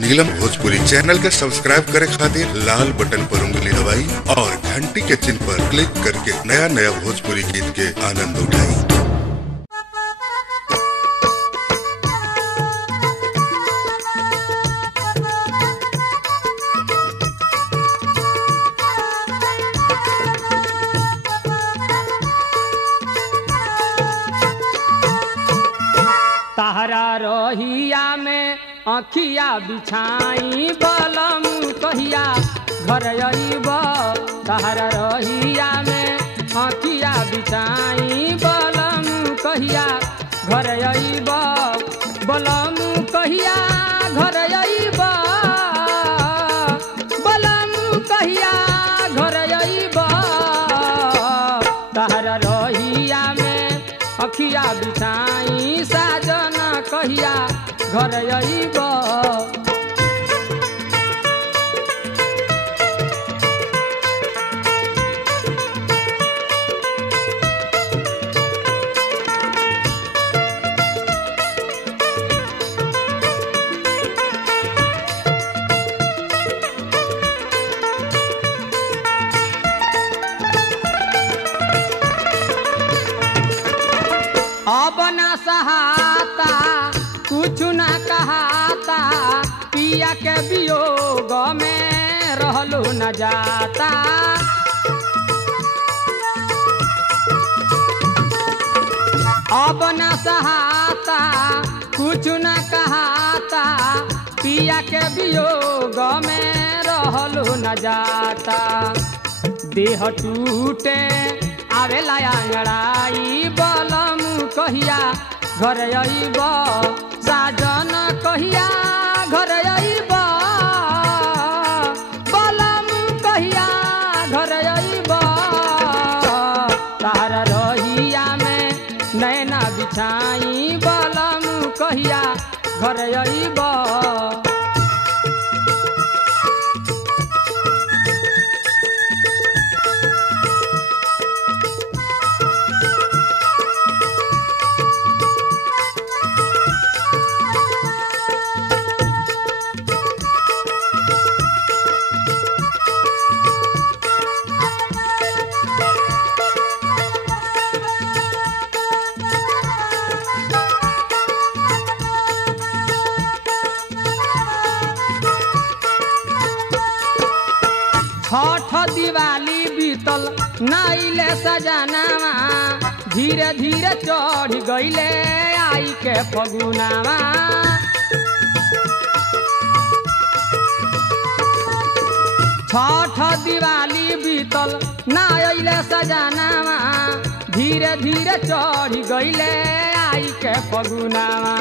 नीलम Bhojpuri channel के subscribe करे खातिर लाल बटन पर उंगली दबाई और घंटी के चिन्ह पर क्लिक करके नया नया भोजपुरी गीत के आनंद उठाई। तहरा रहिया में अखिया बिछाई बलम कहिया घर अइब। तहरा रहिया में अखिया बिछाई बलम कहिया घर अइब। बलम कहिया घर अइब। बलम कहिया घर अइब। तहरा रहिया में अखिया बिछाई साजन कहिया घर अइब। अब ना सहाता कुछ ना कहाता पिया के वियोग में रहलो न जाता। अब ना सहाता कुछ ना कहाता पिया के वियोग में रहलो न जाता। देह टूटे आवेला अंगड़ाई बलम कहिया घर अइब। साजन कहिया घर अइब। बलम कहिया घर अइब। तहरा रहिया में नैना बिछाई बलम कहिया घर अइब। छठ दिवाली बीतल नाइले सजनावा धीरे धीरे चढ़ गईले आई के फगुनावा। छठ दिवाली बीतल नाइले सजनावा धीरे धीरे चढ़ गईले आई के फगुनावा।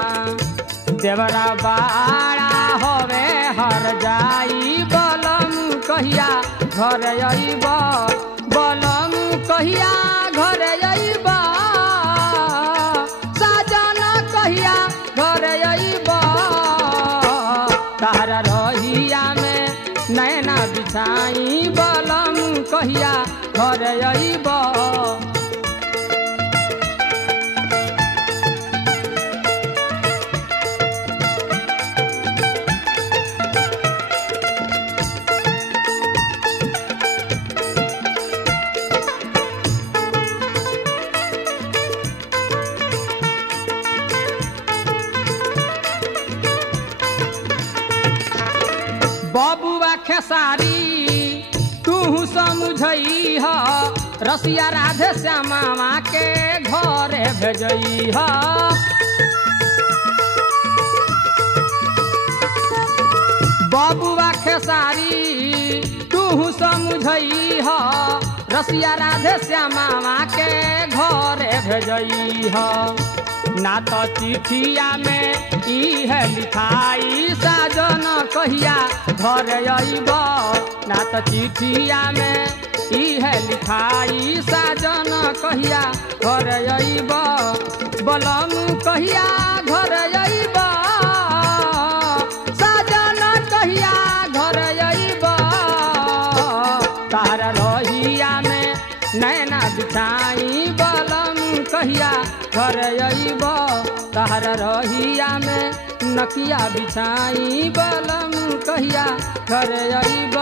देवरा बाड़ा होवे हर जाई बलम कहिया घर अइब। बलम कहिया घर अइब। साजन कहिया घर अइब। तहरा रहिया में नैना बिछाई बलम कहिया घर अइब। बबुआ खेसारी तू समझई ह रसिया राधे श्यामा के घरे भेजई ह। बबुआ खेसारी तू समझई ह रसिया राधे श्यामा के घरे भेजई ह। ना तो चिठिया में इहे लिखाई साजन कहिया घर अइब। ना तो चिठिया में इहे लिखाई साजन कहिया घर अइब। बलम कहिया घर अइब। साजन कहिया घर अइब। तहरा रहिया में नैना बिछाई बलम कहिया घर अइब। तहरा रहिया में नकिया बिछाई बलम घर अइब